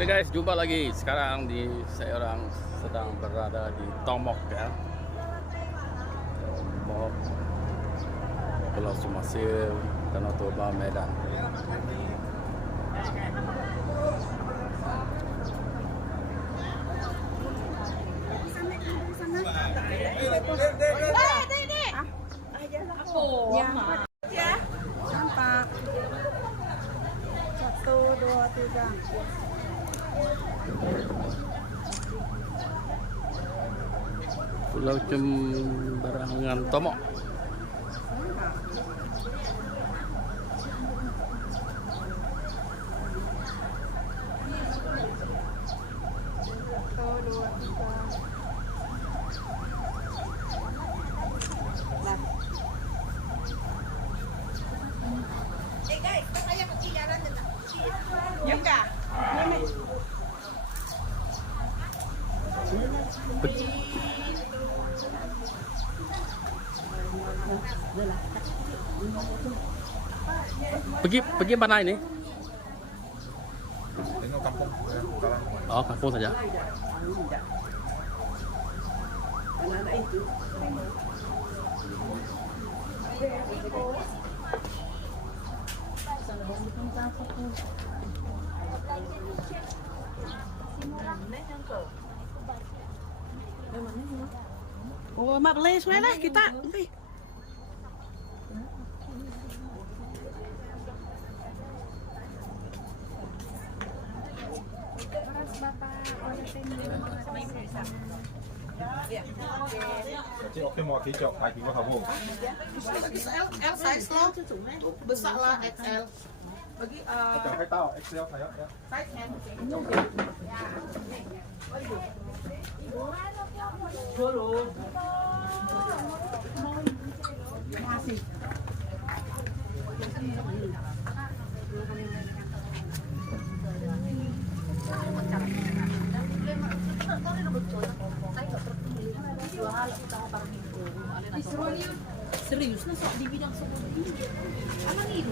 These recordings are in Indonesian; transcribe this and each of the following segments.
Oke guys, jumpa lagi. Sekarang saya sedang berada di Tomok ya. Tomok, Pulau Sumasir, Danau Toba, Medan. Ya, nampak. 1, 2, 3. Pulau Jemberangan Tomok. Pergi mana ini? Ini kampung. Oh, kampung saja. Oh, mak beli suai lah kita. Chị ok mọi cái chọn bài thì có hào hùng. L size lo, besar lah XL. Bagi Chọn hai tao Excel này đó. size M. Masih. Serius na sok di bidang seperti ini. Apa nih itu?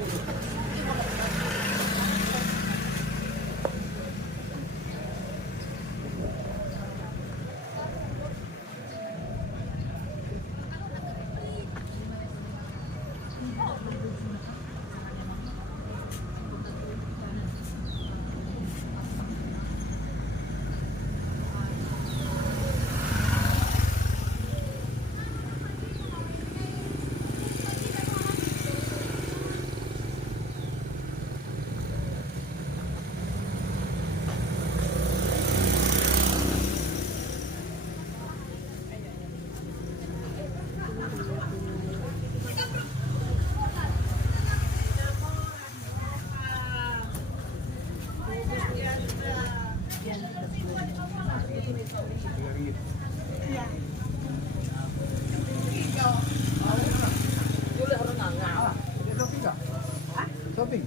Shopping.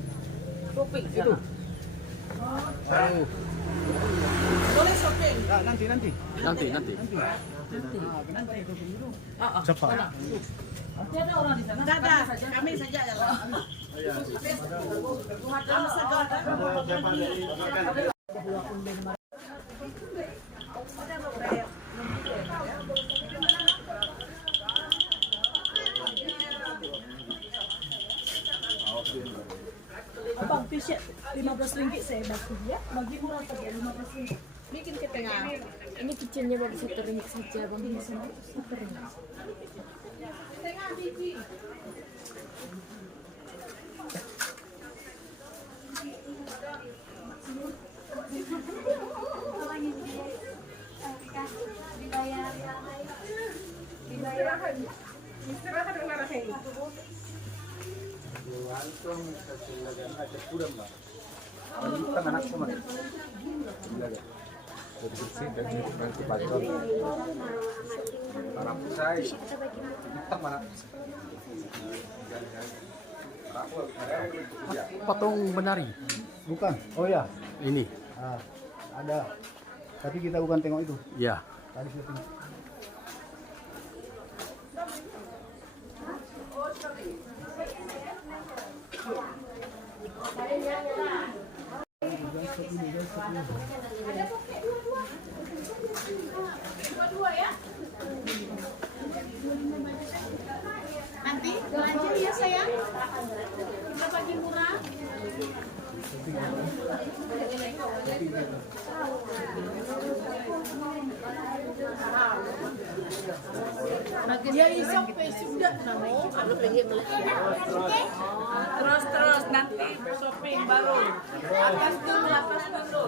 Shopping Itu. boleh shopping. Nanti. Nanti. Cepat. Ada orang di sana. Ada. Kami saja ya. Bang, fish 15 ringgit saya bagi dia. Bagi murah saja 15 ringgit. Bikin ke tengah. Ini kecilnya baru 1 ringgit saja, bang. Di sana 1 ringgit. Tengah biji. Istirahat dengan rahim. Langsung kesilagan aja kurang lah. Kita anak semua. Jadi bersih dan itu bantuan. Para pusai. Kita mana? Patung menari. Bukan. Oh ya, Ini. ada. Tapi kita bukan tengok itu. Ya. Tadi kita tengok. Dua-dua ya. Nanti belanja ya sayang. Kita bagi murah. Dia isok sudah kamu. Terus nanti shopping baru. Atas dulu.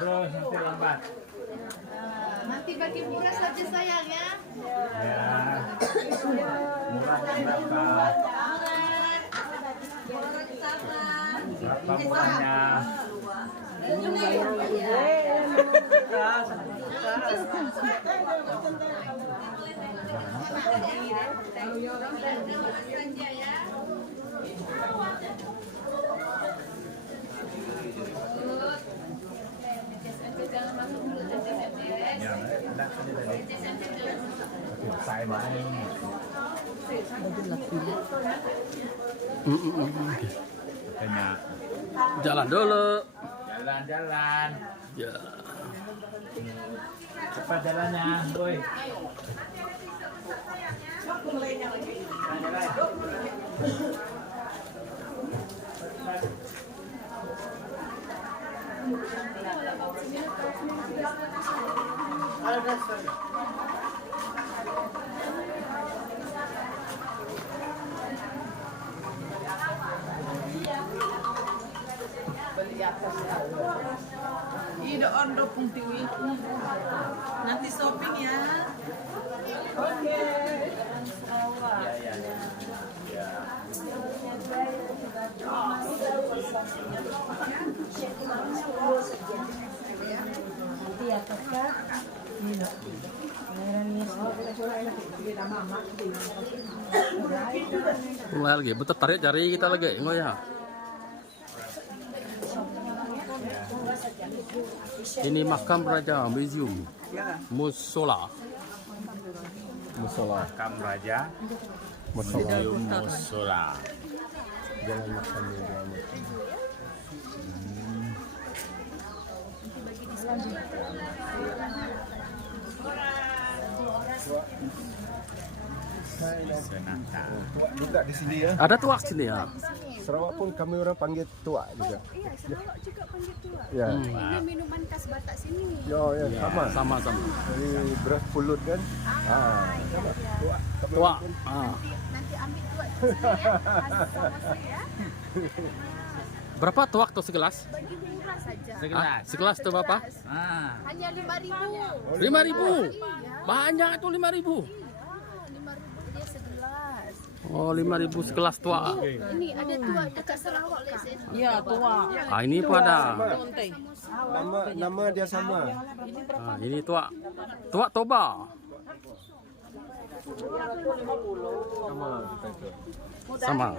Terus nanti lambat. Nanti bagi murah saja sayang ya. Ya. Murah berapa? Berapa murahnya? Ya, enggak tadi. Saya main. Banyak. Jalan dulu. Jalan-jalan. Ya. Cepat jalannya, boy. Ida ondo pung tinggi. Nanti shopping ya. Oke. Mulai lagi, betul tarik cari kita lagi, enggak ya? Ini makam Raja Museum Musola. Makam Raja Museum Musola. Jangan makan Senata. Juga di sini ya. Ada tuak sini ya. Sarawak pun kami orang panggil tua juga. Iya, Sarawak juga panggil tua. Ya. Ini minuman khas Batak sini. Oh ya, sama. Sama-sama. Dari beras pulut kan. Sama. Tuak. Ah. Nanti ambil tua di sini ya. Sama ya. Berapa tuak tuh segelas? Bagi murah saja. Ah, segelas tuh berapa? Ah, Hanya 5.000. 5.000. Banyak itu 5.000. Iya, 5.000 dia segelas. Oh, 5.000 segelas tuak. Ini ada tua dekat Sarawak lesen. Iya, tua. Ah, ini pun ada. Nama dia sama. Ah, ini tuak. Tuak Toba. Sama.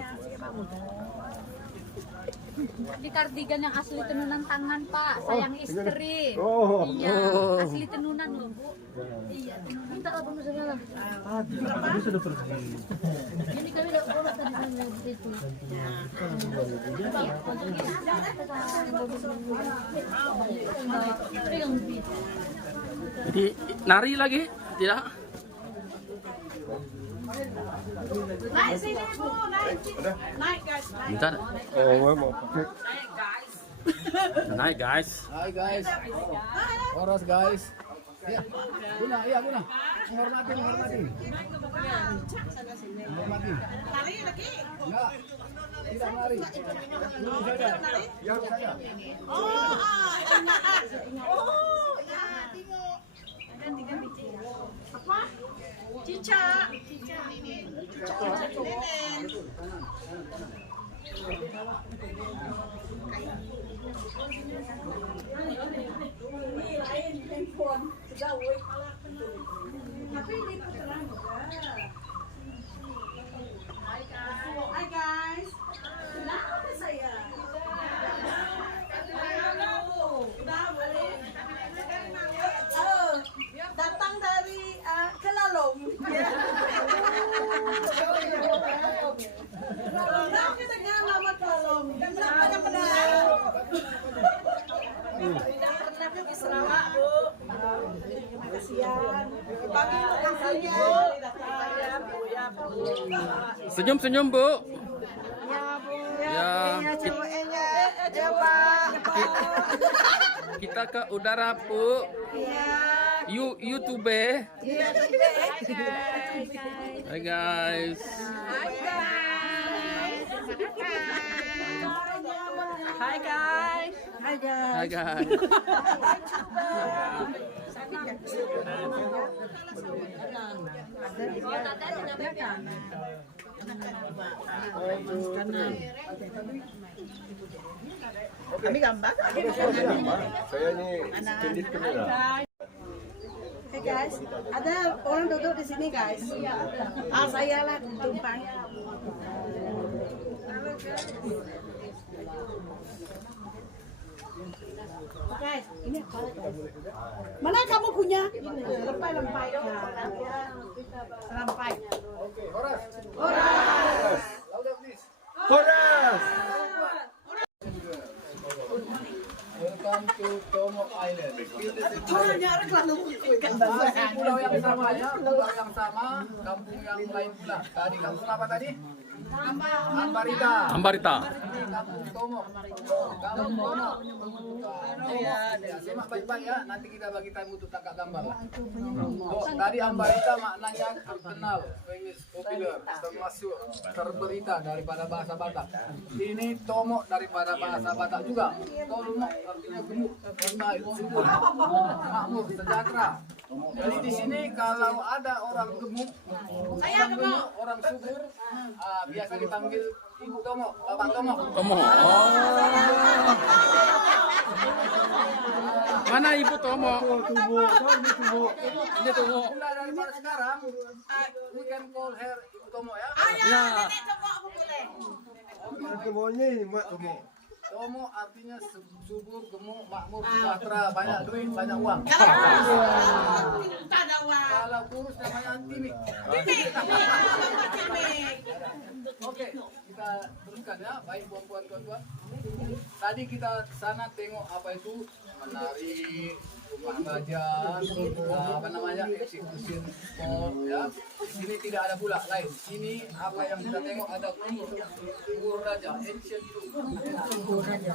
Di kardigan yang asli tenunan tangan, Pak. Sayang istri. Oh. Iya, asli tenunan loh, Bu. Iya, tenunan. Minta lah Bang segala. Ini sudah pergi. Ini kami udah urus tadi sampai situ. Jadi nari lagi? Tidak? Naik sini, Bu. Naik. Naik, guys. Naik. Bentar. Oh, mau pakai. Naik guys. Hai guys. Horas guys. Ya. Guna, iya guna. Menghormati. Menghormati. Lari lagi. Ya. Tidak lari. Dulu saja. Ya saja. Oh, oh, ya. Ganti. Apa? Cica. Nenen. Hai guys. Kenapa saya? Datang dari Kelalong. Senyum-senyum, Bu. Ya, Ya, Pak. kita ke udara, Bu. YouTube. Hai guys. Hai guys. Hai guys. Kami gambar. Saya ini cendit kamera. Hey guys, ada orang duduk di sini guys. Ah, saya lah tumpang. Guys, ini apa? Mana kamu punya? Ini lempai-lempai. Lempai. Horas. Horas! Welcome to Tomo Island. Orangnya orang lalu Masih pulau yang sama ya, pulau yang sama, kampung yang lain pula. Tadi kampung apa tadi? Ambarita. Ambarita. Ini kampung Tomo. Kampung Tomo. Ya, simak baik-baik ya. Nanti kita bagi time untuk tangkap gambar lah. Oh, tadi Ambarita maknanya terkenal, famous, popular, termasuk terberita daripada bahasa Batak. Ini Tomo daripada bahasa Batak juga. Tomo artinya gemuk, subur, makmur, sejahtera. Jadi di sini kalau ada orang gemuk, orang subur, biasa dipanggil Ibu Tomo, Bapak Tomo. Tomo. Oh. Mana Ibu Tomo? Ini Tomo. Mulai daripada sekarang, we can call her Ibu Tomo ya. Ya. Tomo artinya subur, gemuk, makmur, sejahtera, banyak duit, banyak uang. Kalau kurus namanya Timik. Oke, kita teruskan ya. Baik puan-puan, tuan-tuan. Tadi kita sana tengok apa itu menari rumah raja, apa namanya execution sport ya. Di sini tidak ada pula lain. Sini apa yang kita tengok ada kubur raja, ancient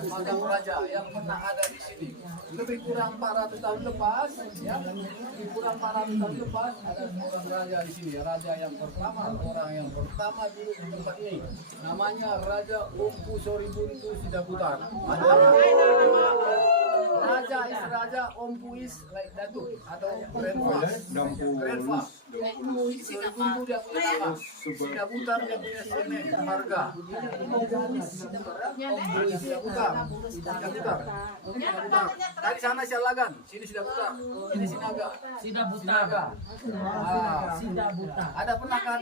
makam raja yang pernah ada di sini. Lebih kurang 400 tahun lepas, ya. Lebih kurang 400 tahun lepas ada seorang raja di sini. Raja yang pertama, orang yang pertama dulu di tempat ini. Namanya Raja Ompu Soribuntu Sidaputar. Raja is Raja, Ompu is like Datuk atau Grandpa. Grandpa. Soribuntu dia punya nama. Sidaputar dia punya sene marga. Sidaputar. Tadi sana Sialagan, sini Sidaputar. Ini Sinaga. Sinaga. Ada pernahkah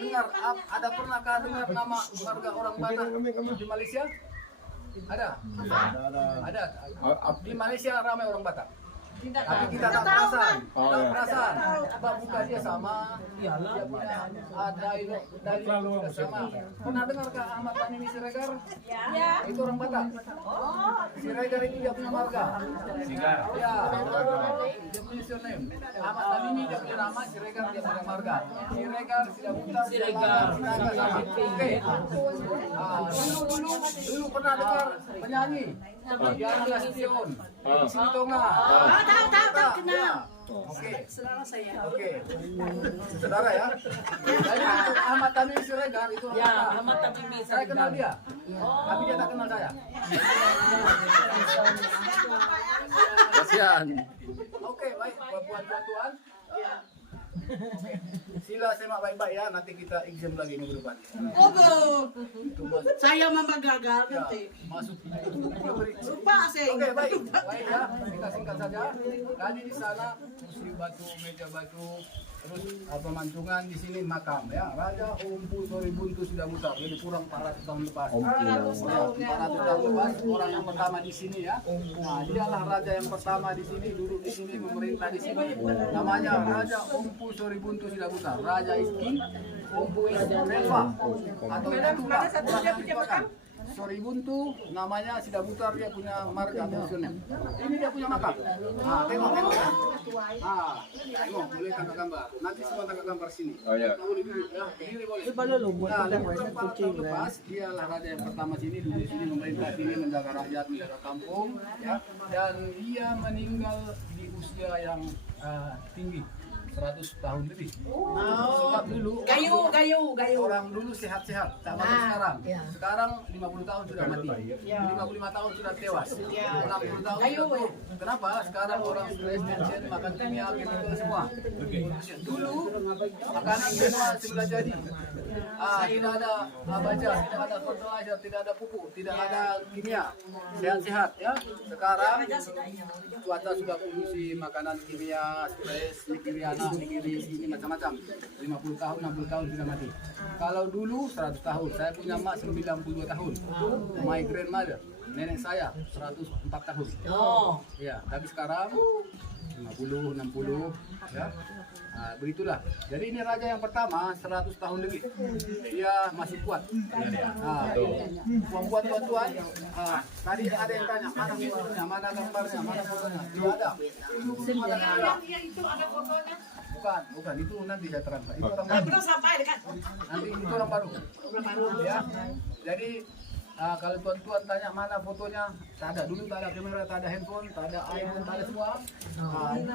dengar nama marga orang Batak di Malaysia? Ada. Di Malaysia ramai orang Batak. Tapi kita tak perasan. Sebab muka dia sama. Dia punya dari sama. Pernah dengarkah Ahmad Tanimi Siregar? Ya. Itu orang Batak. Siregar itu dia punya marga. Ya. Dia punya surname. Ahmad Tanimi dia punya nama, Siregar dia punya marga. Siregar, Sidaputar, Siregar, Sinaga. Oke. Dulu pernah dengar penyanyi Diana Nasution, Sini Tonga. Tahu kenal. Oke. Saudara saya. Oke. Saudara ya. Jadi untuk Ahmad Tanimi Siregar itu Ahmad Tanimi saya kenal dia. Tapi dia tak kenal saya. Kasihan. Oke, baik buat tuan. Sila semak baik-baik ya, nanti kita exam lagi minggu depan. Saya memang gagal Ya, nanti. masuk. Lupa saya. Oke, baik ya, kita singkat saja. Tadi di sana kursi batu, meja batu, terus pemantungan di sini makam ya. Raja Ompu Soribuntu Sidaputar. Jadi kurang 400 tahun lepas. 400 tahun lepas orang yang pertama di sini ya. Nah, dialah raja yang pertama di sini, duduk di sini, memerintah di sini. Namanya Raja Ompu Soribuntu Sidaputar. Raja is king, Ompu is Reva atau Reva. Soribuntu, namanya Sidabutar, dia punya marga tradisional. Ini dia punya makam. Nah, tengok ya. Tengok, boleh tangkap gambar. Nanti semua tangkap gambar sini. Oh ya. Boleh dulu, ya. Berdiri boleh. Nah, lepas tahun lepas, dia lah raja yang pertama sini, dulu sini memerintah sini, menjaga rakyat, menjaga kampung, ya. Dan dia meninggal di usia yang tinggi. 100 tahun lebih. Sebab dulu Gayu. orang dulu sehat-sehat, tak macam sekarang. Sekarang 50 tahun sudah mati, 55 tahun sudah tewas, 60 tahun sudah tua. Kenapa? Sekarang orang stres, tension, makan kimia, chemical semua. Dulu makanan semua sudah jadi. Tidak ada baja, tidak ada fertilizer, tidak ada pupuk, tidak ada kimia, sehat-sehat ya. Sekarang cuaca sudah polusi, makanan kimia, stres, mikiri anak, mikiri ini macam-macam. 50 tahun, 60 tahun sudah mati. Kalau dulu 100 tahun, saya punya mak 92 tahun. My grandmother, nenek saya 104 tahun. Ya, tapi sekarang 50, 60 ya. Begitulah. Jadi ini raja yang pertama 100 tahun lebih. Dia masih kuat. Buat tuan-tuan, tadi ada yang tanya, mana fotonya, mana gambarnya, mana fotonya? Tidak ada. Bukan, itu nanti saya terangkan. Itu orang baru. Nanti itu orang baru. Ya. Jadi kalau tuan-tuan tanya mana fotonya, tak ada. Dulu tak ada kamera, tak ada handphone, tak ada iPhone, tak ada semua.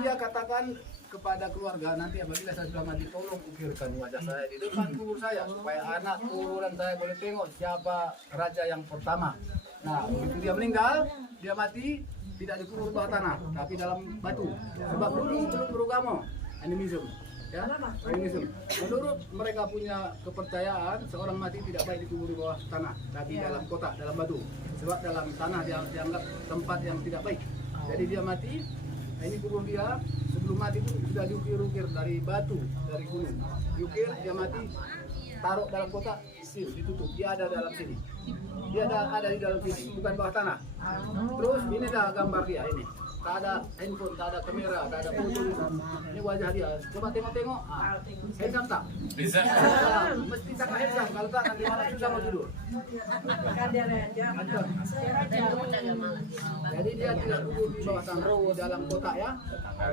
Dia katakan kepada keluarga, nanti apabila saya sudah mati, tolong ukirkan wajah saya di depan kubur saya supaya anak turunan saya boleh tengok siapa raja yang pertama. Nah, begitu dia meninggal, dia mati tidak dikubur bawah tanah, tapi dalam batu. Sebab dulu belum beragama, animism. Ya, animism. Menurut mereka punya kepercayaan, seorang mati tidak baik dikubur di bawah tanah, tapi dalam kotak, dalam batu. Sebab dalam tanah dia dianggap tempat yang tidak baik. Jadi dia mati. Nah, ini kubur dia sebelum mati itu sudah diukir-ukir dari batu, dari gunung. Diukir, dia mati, taruh dalam kotak, seal, ditutup. Dia ada dalam sini. Dia ada di dalam sini, bukan bawah tanah. Terus ini dah gambar dia ini. Tak ada handphone, tak ada kamera, tak ada foto. Ini wajah dia. Coba tengok-tengok. Handsome tak? Bisa. Mesti sangat handsome. Kalau tak nanti malam susah mau tidur. Jadi dia tidak duduk di bawah tanah, di dalam kotak ya.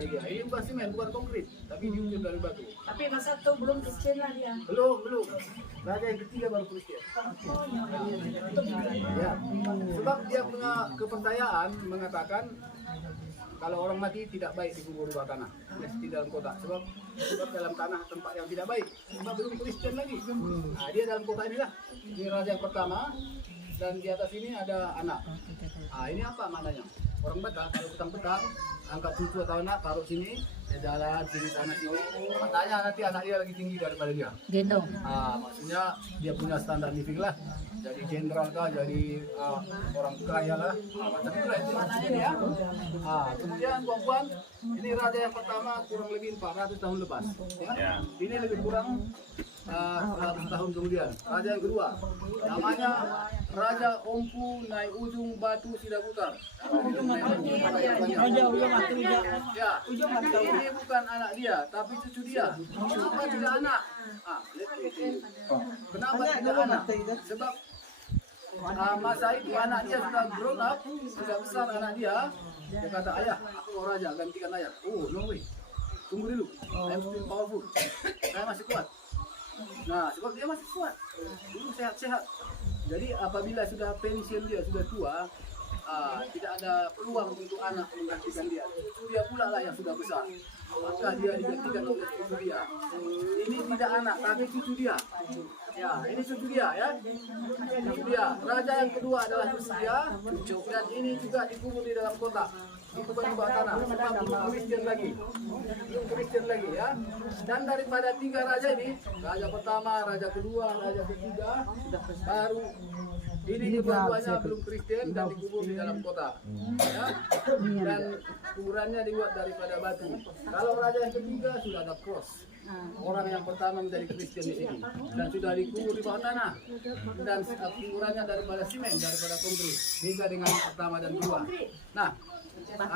Ini bukan semen, bukan konkrit, tapi diukir dari batu. Tapi masa itu belum Kristen lah dia. Belum. Raja yang ketiga baru Kristen. Ya. Sebab dia punya kepercayaan mengatakan kalau orang mati tidak baik dikubur di bawah tanah, mesti dalam kotak. Sebab dalam tanah tempat yang tidak baik. Sebab belum Kristen lagi. Nah, dia dalam kotak inilah. Ini raja yang pertama dan di atas ini ada anak. Ini apa maknanya? Orang Batak kalau petang-petang angkat cucu atau anak taruh sini, dia jalan sini sana sini. Matanya nanti anak dia lagi tinggi daripada dia. Gendong. Maksudnya dia punya standar living lah. Jadi jenderal kah, jadi orang kaya lah. Macam itulah itu maknanya dia. Kemudian puan-puan, ini raja yang pertama kurang lebih 400 tahun lepas. Ya? Ini lebih kurang 100 tahun kemudian. Raja yang kedua, namanya Raja Ompu Nai Ujung Batu Sidabutar. Ya, ini bukan anak dia, tapi cucu dia. Kenapa tidak anak? Kenapa tidak anak? Sebab masa itu anak dia sudah grown up, sudah besar anak dia. Dia kata, ayah, aku mau raja, gantikan ayah. Oh, no way. Tunggu dulu, I'm still powerful. Saya masih kuat. Nah, sebab dia masih kuat. Dulu sehat-sehat. Jadi apabila sudah pensiun dia, sudah tua, tidak ada peluang untuk anak menggantikan dia. Cucu dia pula lah yang sudah besar. Maka dia digantikan oleh cucu dia. Ini tidak anak, tapi cucu dia. Ya, ini cucu dia ya. Cucu dia. Raja yang kedua adalah cucu dia. Dan ini juga dikubur di dalam kotak. Dikubur di bawah tanah. Sebab belum Kristen lagi. Belum Kristen lagi ya. Dan daripada 3 raja ini, raja pertama, raja kedua, raja ketiga, baru ini kedua-duanya belum Kristen dan dikubur di dalam kota. Ya. Dan kuburannya dibuat daripada batu. Kalau raja yang ketiga sudah ada cross. Orang yang pertama menjadi Kristen di sini dan sudah dikubur di bawah tanah. Dan kuburannya daripada simen, daripada konkrit. Beda dengan pertama dan kedua. Nah,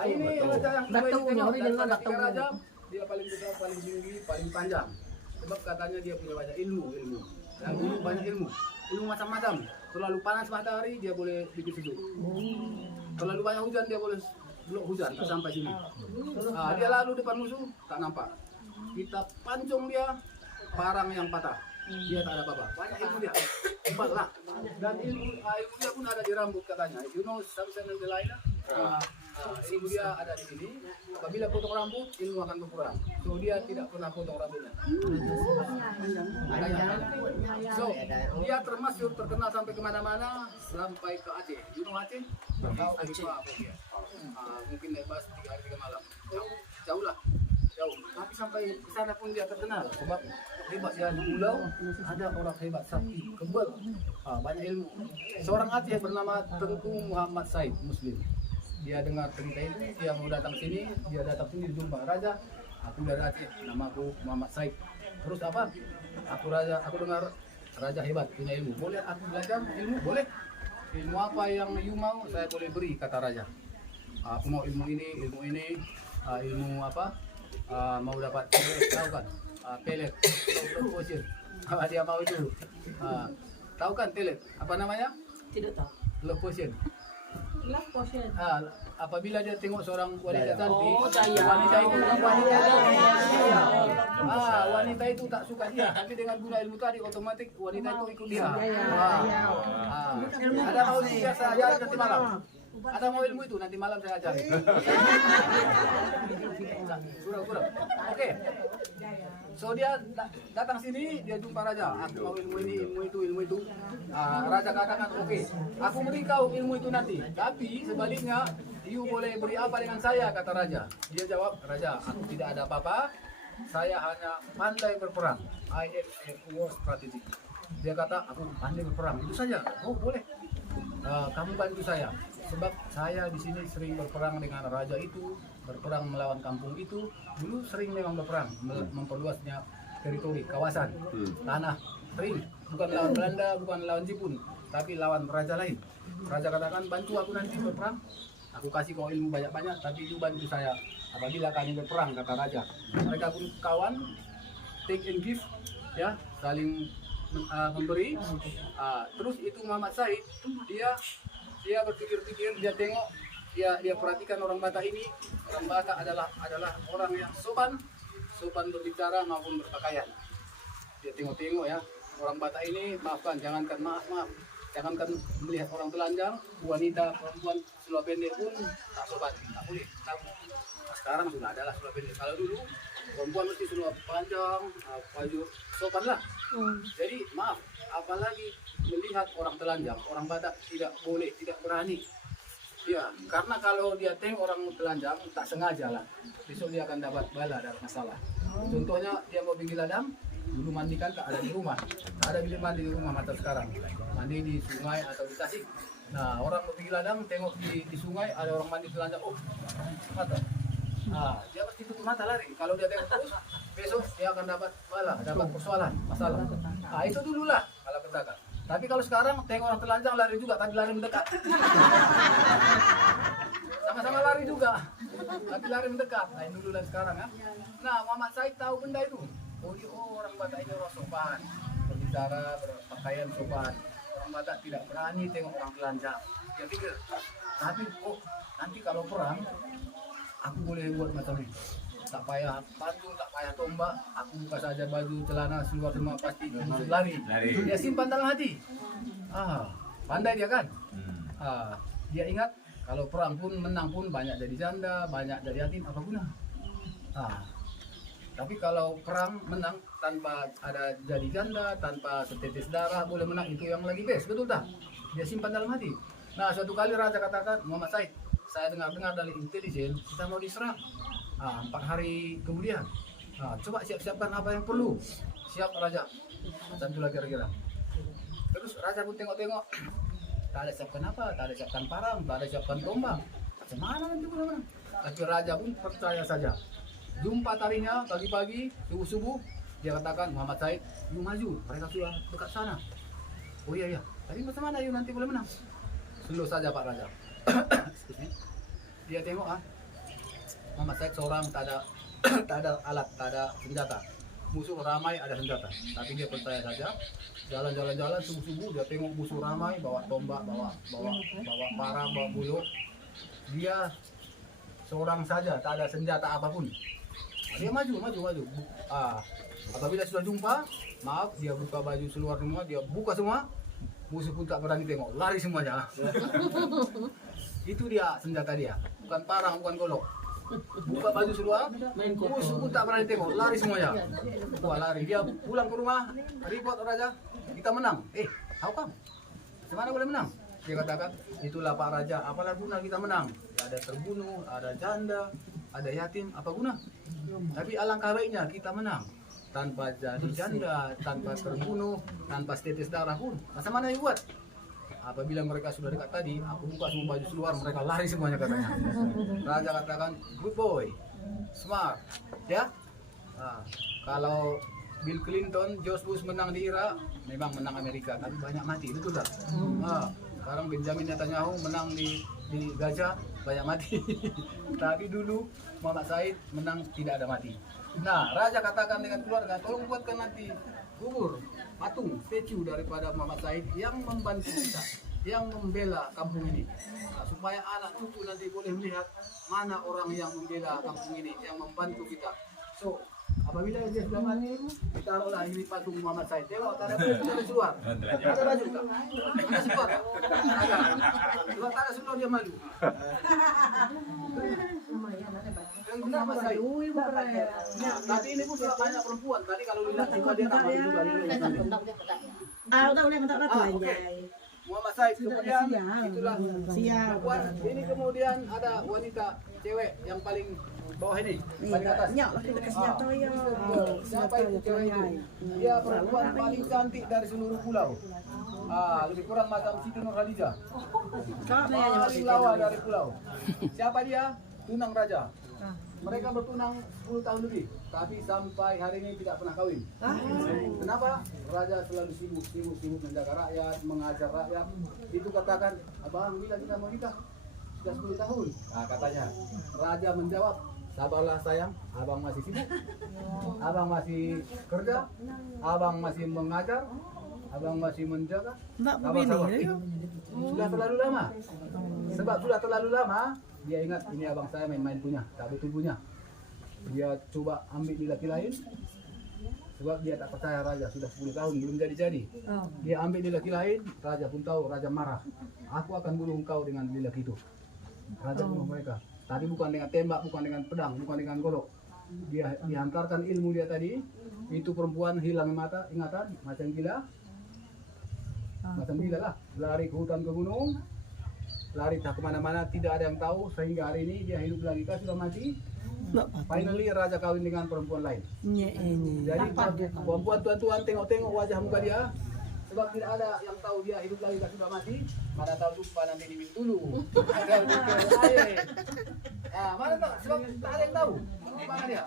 ini raja yang kedua ini daripada 3 raja, dia paling besar, paling tinggi, paling panjang. Sebab katanya dia punya banyak ilmu. Yang dulu banyak ilmu macam-macam. Terlalu panas matahari dia boleh bikin sejuk. Terlalu banyak hujan dia boleh belok hujan tak sampai sini. Dia lalu depan musuh tak nampak. Kita pancung dia, parang yang patah. Dia tak ada apa-apa. Banyak ilmu dia. Hebat lah. Dan ilmu dia pun ada di rambut katanya. You know something in the line? Ilmu dia ada di sini. Apabila potong rambut, ilmu akan berkurang. So dia tidak pernah potong rambutnya. So dia termasuk terkenal sampai kemana-mana, sampai ke Aceh. You know Aceh? Tahu Aceh apa dia? Mungkin naik bus 3 hari 3 malam. Jauh lah. Jauh. Tapi sampai ke sana pun dia terkenal sebab hebat dia di pulau. Ada orang hebat sakti, kebal, banyak ilmu. Seorang Aceh bernama Tengku Muhammad Said Muslim. Dia dengar cerita itu, dia mau datang sini, dia datang sini jumpa raja. Aku dari Aceh, namaku Muhammad Said. Terus apa? Aku dengar raja hebat, punya ilmu. Boleh aku belajar ilmu? Boleh. Ilmu apa yang you mau, saya boleh beri, kata raja. Aku mau ilmu ini, ilmu apa? Mau dapat tahu kan? Pelet, potion. Dia mau itu. Tahu kan pelet? Apa namanya? Tidak tahu. Love potion. Love potion. Apabila dia tengok seorang wanita cantik, daya. wanita itu wanita itu tak suka dia, tapi dengan guna ilmu tadi otomatis wanita itu ikut dia. Ada mau dia saya ajari nanti malam. Ada mau ilmu itu nanti malam saya ajari. Kurang. Oke. So dia datang sini, dia jumpa raja. Aku mau ilmu ini, ilmu itu. Raja katakan, oke, aku beri kau ilmu itu nanti. Tapi sebaliknya, you boleh beri apa dengan saya, kata raja. Dia jawab, raja, aku tidak ada apa-apa. Saya hanya pandai berperang. I am a war strategy. Dia kata, aku pandai berperang. Itu saja. Oh, boleh. Kamu bantu saya. Sebab saya di sini sering berperang dengan raja itu, berperang melawan kampung itu. Dulu sering memang berperang, memperluasnya teritori, kawasan, tanah, sering. Bukan lawan Belanda, bukan lawan Jepun, tapi lawan raja lain. Raja katakan, bantu aku nanti berperang. Aku kasih kau ilmu banyak-banyak, tapi you bantu saya. Apabila kami berperang, kata raja. Mereka pun kawan, take and give, ya, saling memberi. Terus itu Muhammad Said, dia berpikir-pikir, dia tengok, dia perhatikan orang Batak ini. Orang Batak adalah orang yang sopan berbicara maupun berpakaian. Dia tengok ya, orang Batak ini, maafkan, jangankan melihat orang telanjang, wanita, perempuan seluar pendek pun tak sopan, tak boleh. Sekarang sudah adalah seluar pendek. Kalau dulu perempuan mesti seluar panjang, baju sopan lah. Jadi maaf, apalagi melihat orang telanjang, orang Batak tidak boleh, tidak berani. Ya, karena kalau dia tengok orang telanjang, tak sengaja lah, besok dia akan dapat bala dan masalah. Contohnya dia mau pergi ladang, dulu mandikan tak ada di rumah, tak ada bilik mandi di rumah macam sekarang, mandi di sungai atau di tasik. Nah, orang mau pergi ladang, tengok di sungai ada orang mandi telanjang, oh mata. Dia pasti tutup mata lari. Kalau dia tengok terus, besok dia akan dapat bala, dapat persoalan, masalah. Itu dulu lah kalau katakan. Tapi kalau sekarang tengok orang telanjang lari juga, tapi lari mendekat. Sama-sama lari juga, tapi lari mendekat. Nah, ini dulu dan sekarang ya. Nah, Muhammad Said tahu benda itu. Orang Batak ini orang sopan, berbicara, berpakaian sopan. Orang Batak tidak berani tengok orang telanjang. Dia pikir, tapi nanti kalau perang, aku boleh buat macam ini. Tak payah patung, tak payah tombak. Aku buka saja baju, celana, seluar semua pasti lari. Dia simpan dalam hati. Pandai dia kan. Dia ingat kalau perang pun menang pun banyak jadi janda, banyak jadi yatim, apa guna? Tapi kalau perang menang tanpa ada jadi janda, tanpa setetes darah, boleh menang, itu yang lagi best, betul tak? Dia simpan dalam hati. Nah, suatu kali raja katakan, Muhammad Said, saya dengar-dengar dari intelijen kita mau diserang. 4 hari kemudian, coba siap-siapkan apa yang perlu. Siap raja, macam itulah kira-kira. Terus raja pun tengok-tengok, tak ada siapkan apa, tak ada siapkan parang, tak ada siapkan tombak. Macam mana nanti menang? Tapi raja pun percaya saja. Jumpa tarinya pagi-pagi, subuh-subuh, dia katakan, Muhammad Said, you maju, mereka sudah dekat sana. Oh iya, tapi macam mana you nanti boleh menang? Slow saja Pak Raja. Dia tengok Muhammad Said seorang tak ada alat, tak ada senjata. musuh ramai ada senjata, tapi dia percaya saja. Jalan-jalan subuh-subuh dia tengok musuh ramai bawa tombak, bawa parang, bawa bulu. Dia seorang saja, tak ada senjata apapun. Dia maju. Apabila sudah jumpa, maaf, dia buka baju seluar semua, dia buka semua. Musuh pun tak berani tengok, lari semuanya. Itu dia senjata dia, bukan parang, bukan golok. Buka baju seluar, musuh pun tak berani tengok, lari semuanya. Wah, lari. Dia pulang ke rumah, report raja, kita menang. Tahu kamu? Semana boleh menang? Dia katakan, itulah Pak Raja, apalah guna kita menang? Ada terbunuh, ada janda, ada yatim, apa guna? Tapi alangkah baiknya kita menang. Tanpa jadi janda, tanpa terbunuh, tanpa tetes darah pun. Masa mana yang buat? Apabila mereka sudah dekat tadi, aku buka semua baju keluar, mereka lari semuanya katanya. Raja katakan, good boy, smart, ya. Kalau Bill Clinton, George Bush menang di Irak, memang menang Amerika, tapi banyak mati, betul tak? Sekarang Benjamin Netanyahu menang di Gaza, banyak mati. Tapi dulu Muhammad Said menang tidak ada mati. Nah, Raja katakan dengan keluarga, tolong buatkan nanti kubur, patung, statue daripada Muhammad Said yang membantu kita, yang membela kampung ini. Supaya anak cucu nanti boleh melihat mana orang yang membela kampung ini, yang membantu kita. So, apabila dia sudah mati, ditaruhlah ini patung Muhammad Said. Tengok, tak ada baju keluar. Ada baju tak? Ada seluar tak? Ada. Kalau tak ada seluar, dia malu. Muhammad Said. Tapi ini pun sudah banyak perempuan. Tadi kalau lihat juga dia tak malu juga. Muhammad Said. Kemudian itulah perempuan. Ini kemudian ada wanita cewek yang paling bawah ini, paling atas. Siapa itu cewek itu? Dia perempuan paling cantik dari seluruh pulau. Lebih kurang macam Siti Nurhaliza. Paling lawa dari pulau. Siapa dia? Tunang Raja. Mereka bertunang 10 tahun lebih, tapi sampai hari ini tidak pernah kawin. Kenapa? Raja selalu sibuk menjaga rakyat, mengajar rakyat. Itu katakan, abang bila kita mau nikah? Sudah 10 tahun. Katanya. Raja menjawab, sabarlah sayang, abang masih sibuk. Abang masih kerja, abang masih mengajar, abang masih menjaga. Sabar. Sudah terlalu lama. Sebab sudah terlalu lama, dia ingat ini abang saya main-main punya, tak betul punya. Dia coba ambil di laki lain, sebab dia tak percaya raja sudah 10 tahun belum jadi-jadi. Dia ambil di laki lain, raja pun tahu, raja marah. Aku akan bunuh engkau dengan laki itu. Raja bunuh mereka. Tadi bukan dengan tembak, bukan dengan pedang, bukan dengan golok. Dia dihantarkan ilmu dia tadi. Itu perempuan hilang ingatan, macam gila. Macam gila lah, lari ke hutan ke gunung, lari tak kemana-mana, tidak ada yang tahu, sehingga hari ini dia hidup lagi, kan sudah mati. Finally raja kawin dengan perempuan lain. Jadi perempuan tuan-tuan tengok-tengok wajah muka dia, sebab tidak ada yang tahu dia hidup lagi, kan sudah mati. Mana tahu lupa nanti diminum dulu. Mana tahu, sebab tak ada yang tahu mana dia.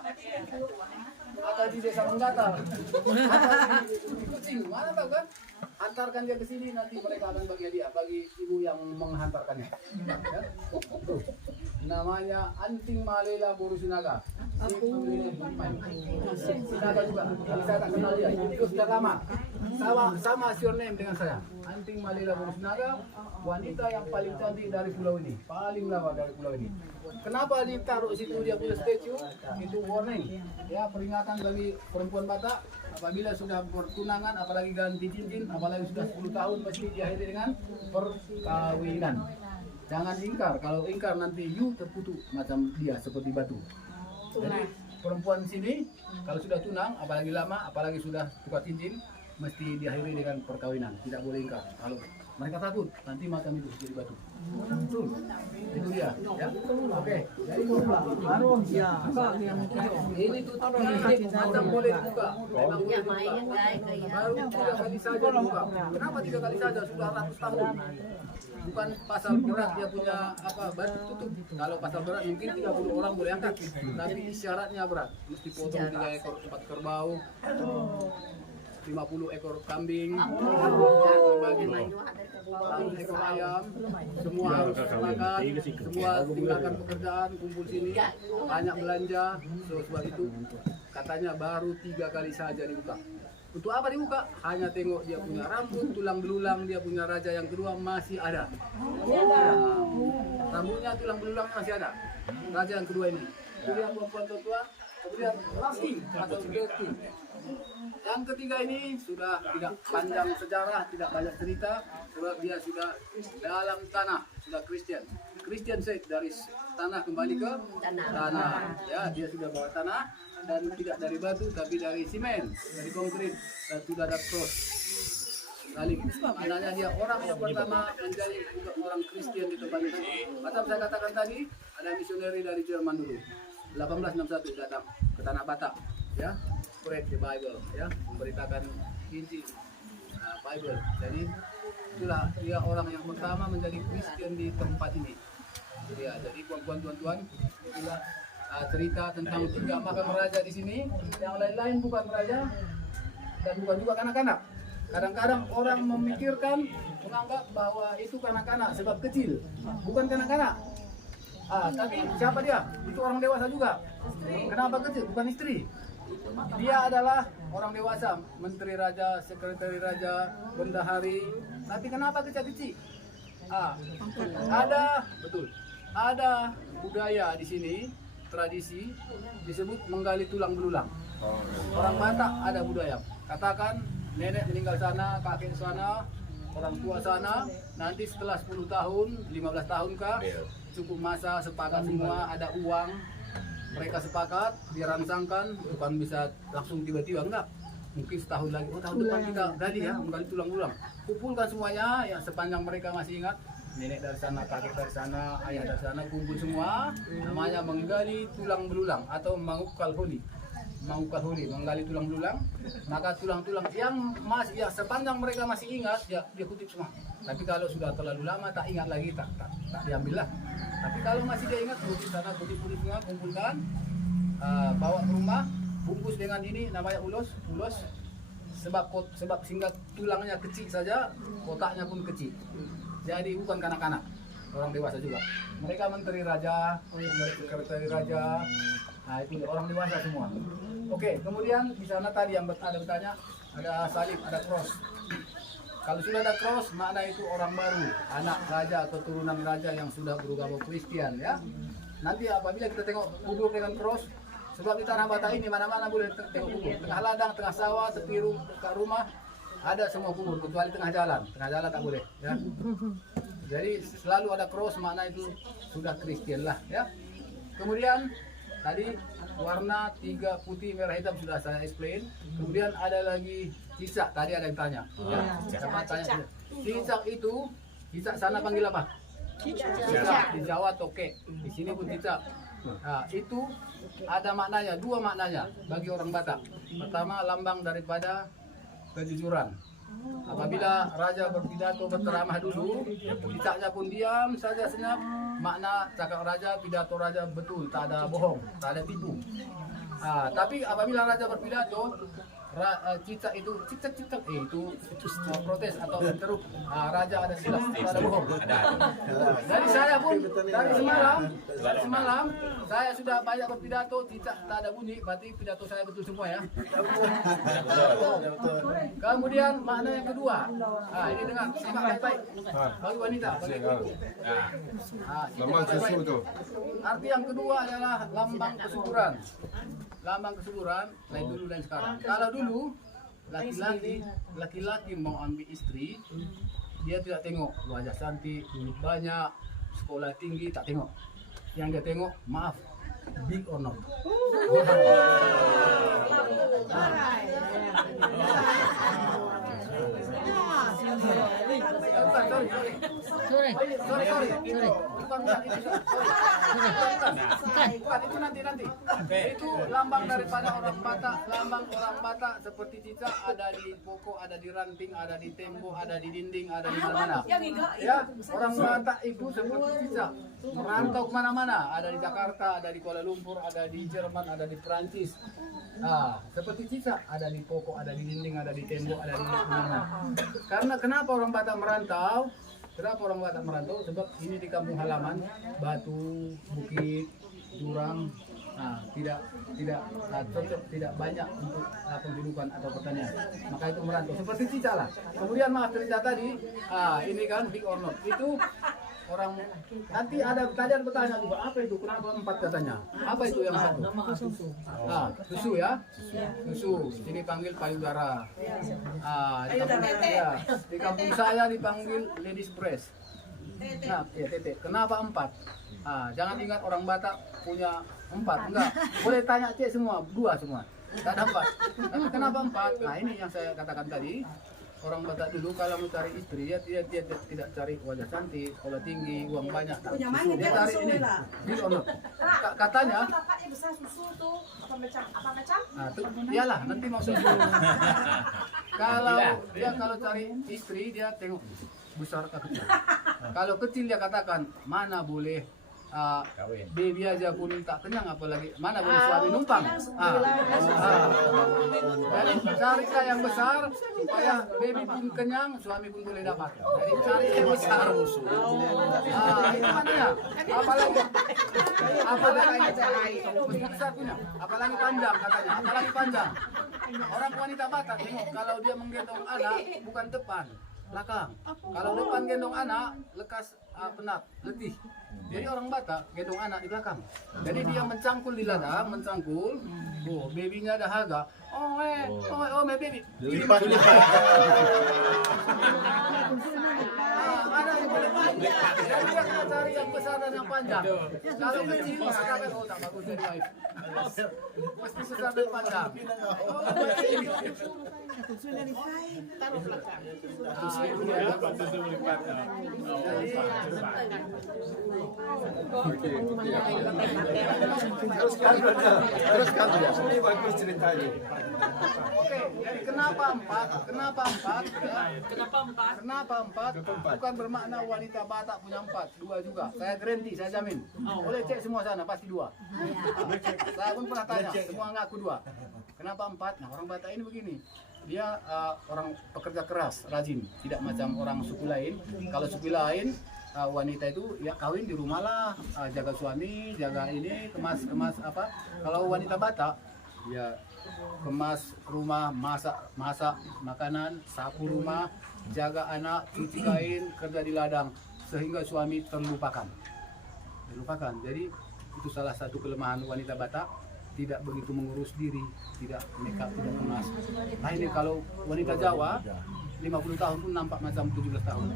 Atau di desa Menggatal, atau di Kucing, mana tahu kan? Antarkan dia ke sini, nanti mereka akan bagi dia, bagi ibu yang menghantarkannya. Ya? Tuh. Namanya Anting Malela Borusinaga. Sinaga juga, tapi saya tak kenal dia. Itu sudah lama. Sama surname dengan saya. Anting Malela Borusinaga, wanita yang paling cantik dari pulau ini, paling lama dari pulau ini. Kenapa ditaruh situ dia punya statue? Itu warning, ya, peringatan bagi perempuan Batak. Apabila sudah bertunangan, apalagi ganti cincin, apalagi sudah 10 tahun, mesti diakhiri dengan perkawinan. Jangan ingkar, kalau ingkar nanti you terkutuk macam dia, seperti batu. Jadi perempuan sini kalau sudah tunang, apalagi lama, apalagi sudah tukar cincin, mesti diakhiri dengan perkawinan, tidak boleh ingkar. Kalau mereka takut nanti macam itu jadi batu. Betul. Itu dia, ya. Oke. Jadi ini tutup macam boleh dibuka. Memang boleh dibuka. Baru 3 kali saja dibuka. Kenapa 3 kali saja? Sudah ratus tahun. Bukan pasal berat dia punya apa batu tutup. Kalau pasal berat mungkin 30 orang boleh angkat. Tapi syaratnya berat. Mesti potong 3 ekor 4 kerbau. 50 ekor kambing, bagi 100 ekor ayam, semua harus makan, semua tinggalkan pekerjaan, kumpul sini, banyak belanja. So, sebab itu katanya baru 3 kali saja dibuka. Untuk apa dibuka? Hanya tengok dia punya rambut, tulang belulang, dia punya raja yang kedua masih ada. Rambutnya, tulang belulangnya masih ada. Raja yang kedua ini. Kemudian perempuan tua, kemudian lasting atau skirting. Yang ketiga ini sudah tidak panjang sejarah, tidak banyak cerita, sebab dia sudah dalam tanah, sudah Kristen. Kristen said dari tanah kembali ke tanah. Ya, dia sudah bawa tanah dan tidak dari batu tapi dari simen, dari konkrit, dan sudah ada cross. Salib. Maknanya dia orang yang pertama menjadi orang Kristen di tempat itu. Macam saya katakan tadi, ada misioneri dari Jerman dulu. 1861 datang ke tanah Batak, ya, spread the Bible, ya, memberitakan Injil, Bible. Jadi itulah dia orang yang pertama menjadi Kristen di tempat ini. Ya, jadi tuan-tuan, itulah cerita tentang 3 makam raja di sini. Yang lain-lain bukan raja dan bukan juga kanak-kanak. Kadang-kadang orang memikirkan, menganggap bahwa itu kanak-kanak sebab kecil, bukan kanak-kanak. Tapi siapa dia? Itu orang dewasa juga. Kenapa kecil? Bukan istri. Dia adalah orang dewasa, menteri raja, sekretari raja, bendahari. Tapi kenapa kecil-kecil? Ada budaya di sini, tradisi disebut menggali tulang belulang. Orang Batak ada budaya. Katakan nenek meninggal sana, kakek sana, orang tua sana, nanti setelah 10 tahun, 15 tahun kah, cukup masa sepakat semua, ada uang, mereka sepakat, dirancangkan, bukan bisa langsung tiba-tiba, enggak. Mungkin setahun lagi, tahun depan kita gali ya, menggali tulang belulang. Kumpulkan semuanya, ya sepanjang mereka masih ingat, nenek dari sana, kakek dari sana, ayah dari sana, kumpul semua, namanya menggali tulang belulang atau mangukal holi. Menggali tulang belulang, maka tulang-tulang yang masih, ya sepanjang mereka masih ingat, ya dia kutip semua. Tapi kalau sudah terlalu lama tak ingat lagi, tak diambil lah. Tapi kalau masih dia ingat, kutip sana, kutip semua, kumpulkan, bawa ke rumah, bungkus dengan ini namanya ulos. Sebab sehingga tulangnya kecil saja, kotaknya pun kecil. Jadi bukan kanak-kanak, orang dewasa juga. Mereka menteri raja, sekretari raja. Nah, itu orang dewasa semua. Oke, kemudian di sana tadi yang ada bertanya, ada salib, ada cross. Kalau sudah ada cross, makna itu orang baru, anak raja atau turunan raja yang sudah beragama Kristen, ya. Nanti apabila kita tengok kubur dengan cross, sebab di tanah Batak ini mana-mana boleh tengok kubur. Tengah ladang, tengah sawah, tepi rumah, ada semua kubur, kecuali tengah jalan. Tengah jalan tak boleh, ya. Jadi selalu ada cross, makna itu sudah Kristen lah, ya. Kemudian tadi warna 3 putih, merah, hitam sudah saya explain. Kemudian ada lagi cicak, tadi ada yang tanya. Cicak itu, cicak sana panggil apa? Cicak. Di Jawa toke, di sini pun cicak. Nah, itu ada maknanya, 2 maknanya bagi orang Batak. Pertama, lambang daripada kejujuran. Apabila raja berpidato berceramah dulu, cicaknya pun diam saja senyap. Makna cakap raja, pidato raja betul, tak ada bohong, tak ada tipu. Tapi apabila raja berpidato, cicak itu cicak itu protes atau berteruk, raja ada silap, ada bohong. Dari saya pun dari semalam saya sudah banyak berpidato, cicak tak ada bunyi, berarti pidato saya betul semua ya. Kemudian makna yang kedua, ini dengar, simak baik-baik, bagi wanita, bagi ibu. Arti yang kedua adalah lambang kesuburan. Lambang kesuburan lain dulu dan sekarang. Kalau dulu laki-laki mau ambil istri, dia tidak tengok wajah cantik, duit banyak, sekolah tinggi, tak tengok. Yang dia tengok, maaf, big or not. Bukan Sorry. Bukan, itu nanti. Itu lambang daripada orang Batak. Lambang orang Batak seperti cicak ada di pokok, ada di ranting, ada di tembok, ada di dinding, ada di mana-mana. Ya, orang Batak itu seperti cicak. Merantau kemana-mana. Ada di Jakarta, ada di Kuala Lumpur, ada di Jerman, ada di Perancis. Nah, seperti cicak, ada di pokok, ada di dinding, ada di tembok, ada di mana. Karena kenapa orang Batak merantau? Kenapa orang Batak merantau? Sebab ini di kampung halaman, batu, bukit, jurang, cocok, tidak banyak untuk penghidupan atau pertanian. Maka itu merantau. Seperti cicak lah. Kemudian maaf cerita tadi, ini kan big or not. Itu orang nanti ada bertanya juga apa itu, kenapa 4 katanya, apa itu yang 1? Susu ya, susu sini panggil payudara. Di kampung saya dipanggil ladies breast. Nah, ya tete. Kenapa 4? Jangan ingat orang Batak punya 4, enggak. Boleh tanya cek semua, 2 semua. Tak ada 4. Tapi kenapa 4? Nah, ini yang saya katakan tadi. Orang Batak dulu kalau mau cari istri, dia tidak cari wajah cantik, sekolah tinggi, uang banyak. Dia cari ini. Katanya. Bapaknya besar susu tuh apa macam? Nah, iyalah nanti mau susu. Kalau cari istri dia tengok besar atau kecil. Kalau kecil dia katakan mana boleh baby aja pun tak kenyang, apalagi mana boleh suami numpang. Jadi cari yang besar supaya baby pun kenyang, suami pun boleh dapat. Jadi cari yang besar. Itu mananya. Apalagi besar punya, apalagi panjang katanya, apalagi panjang. Orang wanita Batak tengok kalau dia menggendong anak bukan depan, belakang. Kalau depan gendong anak lekas penat, letih. Jadi orang Batak gendong anak di belakang. Jadi dia mencangkul di ladang, mencangkul. Oh, babynya dahaga. Oh, my baby. Lipat. Ada yang boleh panjang. Jadi dia kena cari yang besar dan yang panjang. Kalau kecil, katakan, oh tak bagus jadi wife. Mesti besar dan panjang. Taruh belakang. Teruskan ya. Ini bagus ceritanya. Oke, jadi kenapa 4? Kenapa 4? Kenapa 4? Bukan bermakna wanita Batak punya 4, 2 juga. Saya garanti, saya jamin. Boleh cek semua sana, pasti 2. Saya pun pernah tanya, semua ngaku 2. Kenapa 4? Nah, orang Batak ini begini. Dia orang pekerja keras, rajin, tidak macam orang suku lain. Kalau suku lain wanita itu ya kawin di rumah lah, jaga suami, jaga ini, kemas apa. Kalau wanita Batak ya kemas rumah, masak makanan, sapu rumah, jaga anak, cuci kain, kerja di ladang, sehingga suami terlupakan. Jadi itu salah satu kelemahan wanita Batak, tidak begitu mengurus diri, tidak makeup, tidak kemas. Nah ini kalau wanita Jawa 50 tahun pun nampak macam 17 tahun.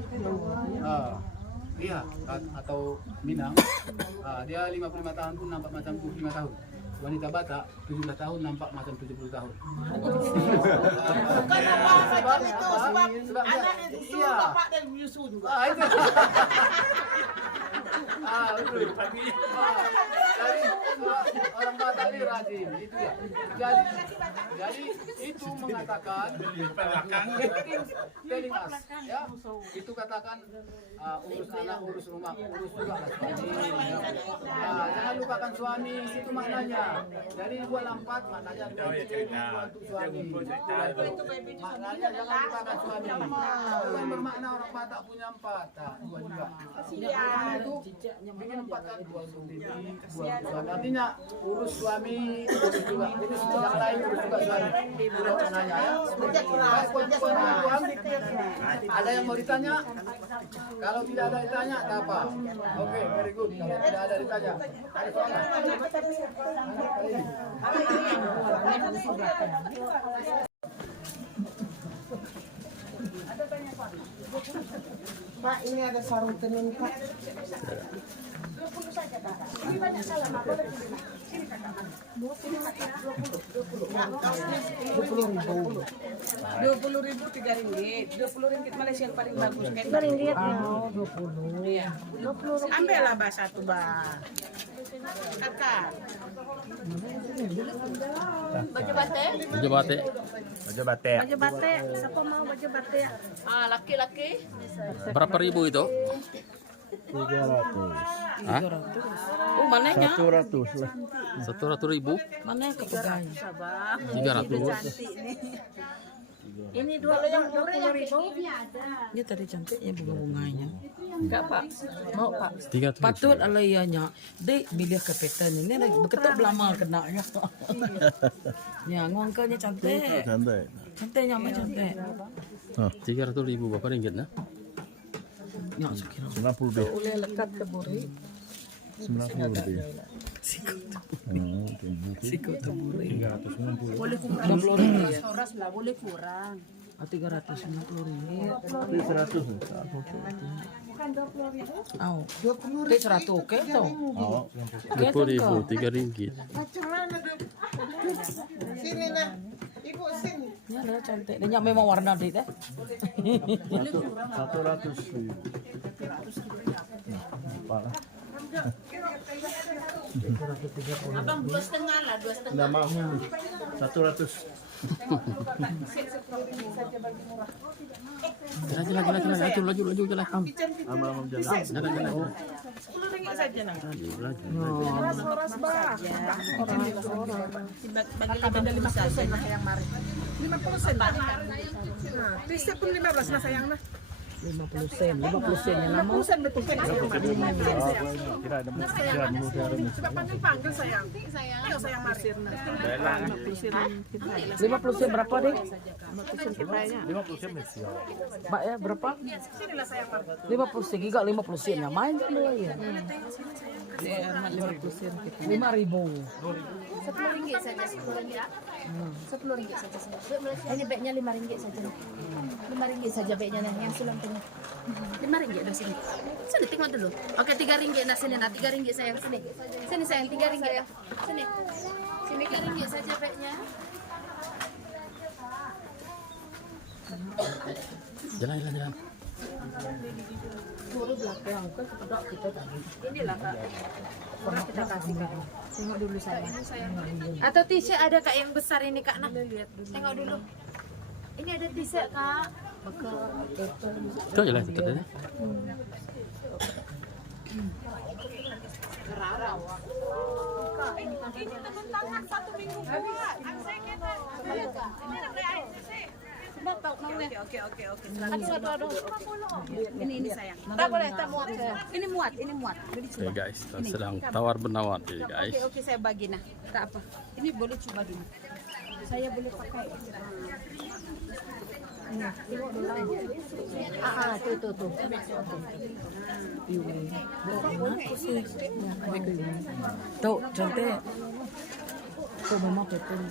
Iya, atau Minang, dia 55 tahun pun nampak macam 25 tahun. Wanita Batak 17 tahun nampak macam 70 tahun. Kenapa macam itu? Sebab anak yang susu, bapak dan menyusu juga. Itu. Betul. Jadi orang Batak ini rajin, itu ya. Jadi itu mengatakan telling us, ya. Itu katakan urus anak, urus rumah, urus juga lah suami. Jangan lupakan suami, itu maknanya. Jadi 24 maknanya untuk suami. Maknanya jangan lupakan suami. Bukan bermakna orang Batak punya 4, 2 juga. Itu bikin 4 kan 2 untuk baby, 2 suami. Artinya urus suami, urus juga, urus yang lain, urus juga suami. Itu maknanya ya. Ada yang mau ditanya? Kalau tidak ada ditanya, tak apa. Oke, very good. Kalau tidak ada ditanya, ada soalan? Pak, ini ada sarung tenun Pak. 20 saja Kak. Ini banyak salah, Mak. Boleh pilih, Mak. Sini Kakak. Sini Kak ya. 20.000 3 ringgit. 20 ringgit Malaysia yang paling bagus. 2 ringgit. Oh, 20. Iya. 20. Ambillah Mbak satu, Mbak. Kakak. Baju batik. Baju batik. Baju batik. Baju batik. Siapa mau baju batik? Ah, laki-laki. Berapa ribu itu? 300. Hah? Oh, mananya? 100 lah. 100.000? Mana yang kepegang? 300. Ini 20.000. Dia tadi cantiknya bunga-bunganya. Enggak, Pak. Mau, Pak. 300. Patut alayanya. Dek milih kepetan ini lagi beketuk belama kena ya. Ya, ngongkanya cantik. Santai. Cantik nyampe cantik. 300.000 berapa ringgit nah? Ya, sekira 90 lebih. Boleh lekat ke buri. 90 lebih. sikut teburi. 390. Boleh kurang. 60 ringgit. Horas lah, boleh kurang. 350 ringgit. 100. Bukan 20.000. Au. 20 100 oke toh. Oh, 20.000, 3 ringgit. Ya lah cantik. Dan memang warna dia teh. 100. Abang 2,5 lah, 2,5. Nggak mau. 100. Laju, jalan. Abang jalan. Jalan. 10 ringgit saja nang. Laju. Horas bah. Bagi benda 5 sen yang mari. 50 sen. Nah, Trisnya pun 15 lah sayang nah. 50 sen yang lama. 50 sen betul kan sayang mari. Kira ada kira Coba panggil sayang. Ayo sayang mari. 50 sen berapa deh? 50 sen mesti. Mbak ya berapa? Sinilah sayang mari. 50 sen juga 50 sen ya main kan dulu ya. 50 sen kita. 5.000. 10 ringgit saja, 10 ringgit. 10 ringgit saja. Hanya baiknya 5 ringgit saja. 5 ringgit saja baiknya nah, yang sulam tengah. 5 ringgit dah sini. Sini tengok dulu. Oke, 3 ringgit nah sini nah, 3 ringgit sayang sini. Sini sayang 3 ringgit ya. Sini. Sini 3 ringgit saja baiknya. Jalan. Suruh belakang kan kepada kita tadi. Inilah Kak. Pernah kita kasih Kak. Tengok dulu sayang. Atau t-shirt ada Kak yang besar ini Kak nah. Tengok dulu. Ini ada t-shirt Kak. Itu jalan itu tadi. Ini teman tangan 1 minggu buat. Saya kena. Oke. Ini sayang. Tak boleh, tak muat. Ini muat. Jadi Oke guys, kita sedang tawar menawar ya guys. Oke, saya bagi nah. Tak apa. Ini boleh coba dulu. Saya boleh pakai. Tuh. Tuh, cantik. Tuh mama pepeng.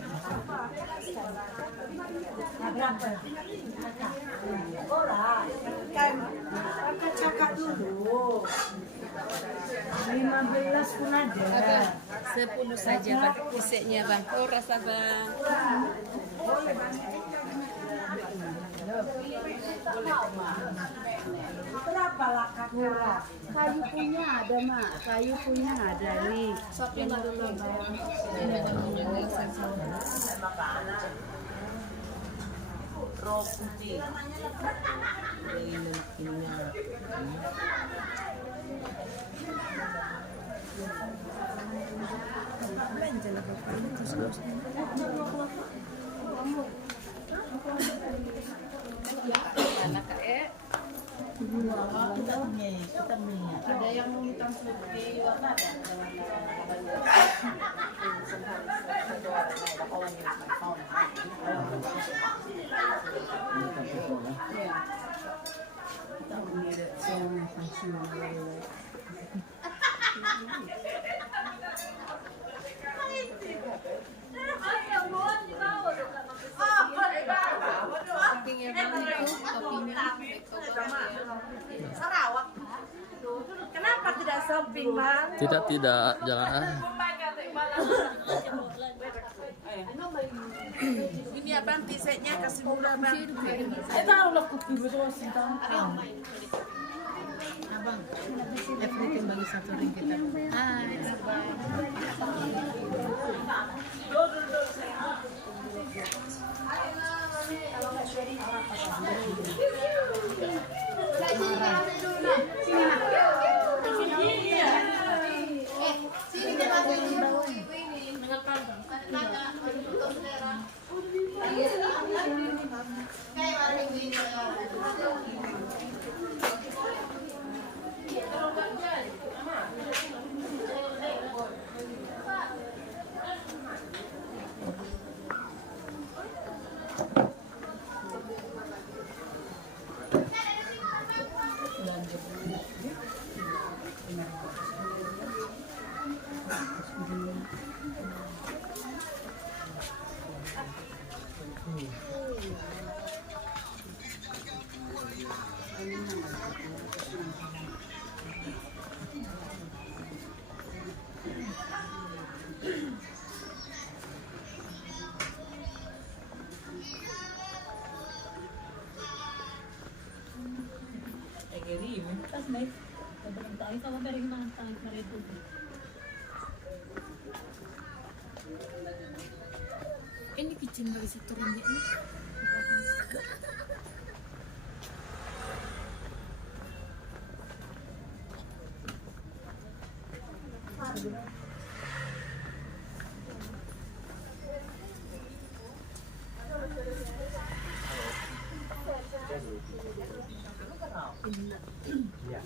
Cakap dulu. 15 pun ada. 10 saja Bang. T-shirtnya Bang. Oh, rasa Bang. Berapa lah kakak? Kayu punya ada mak. Kayu punya ada nih. Shopping dulu Bang. Rok putih. Anak Kak Ada yang hitam putih warna toppingnya Bang itu toppingnya. Sarawak. Kenapa tidak shopping, Bang. Tidak, jangan. Ini abang t-shirtnya kasih murah, Bang. Saya tahu lah kopi betul sih tahu. Abang, everything bagi RM1. Tas baik. Kebetulan tahu kalau dari mana tahu dari itu. Ini kitchen bagi RM1 nih. Iya.